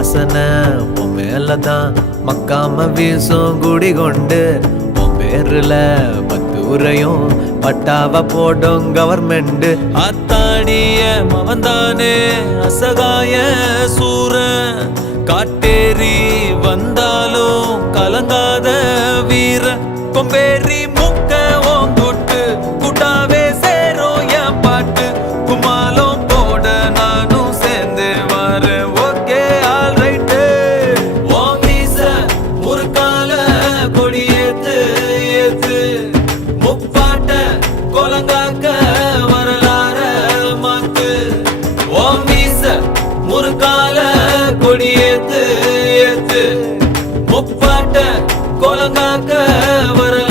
வாசனை உன் மேலதான் மக்காம வீசும் குடி கொண்டு உன் பேருல பத்தூரையும் பட்டாவ போடும் கவர்மெண்ட். அத்தாடிய மவன்தானே அசகாய சூர காட்டேரி வந்தாலும் கலங்காத வீர கொம்பேரி முக்க முப்பாட்ட கொலங்காக்க வரலாற மாத்து ஓம் வீச முறுக்கால கொடியேத்து ஏத்து. முப்பாட்ட கொலங்காக்க வரலாறு